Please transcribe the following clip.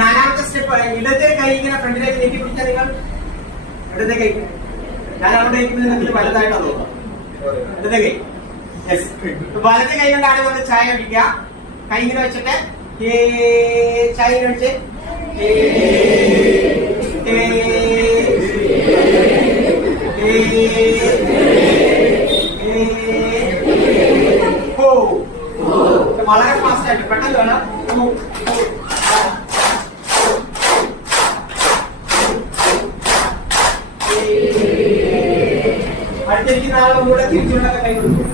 നാലാമത്തെ സ്റ്റെപ്പ്, ഇടത്തെ കൈ ഇങ്ങനെ ഫ്രണ്ടിലേക്ക് നീക്കി പിടിച്ചാൽ നിങ്ങൾ ഇടത്തെ കൈ, ഞാൻ അവിടെ ഇരിക്കുന്നത് വലുതായിട്ടാണ് തോന്നുന്നത്. ഇടത്തെ കൈ, യെസ്. വലത്തെ കൈ കൊണ്ടാണ് നമ്മൾ ചായ കുടിക്കുക. കൈ ഇങ്ങനെ വെച്ചിട്ട് ചായ ഇങ്ങനെ വെച്ച് വളരെ ഫാസ്റ്റ് ആയിട്ട് പെട്ടെന്ന് വേണം. അടുത്തിരിക്കുന്ന ആളുടെ കൂടെ തിരിച്ചുകൊണ്ടൊക്കെ കൈ കൊടുക്കും.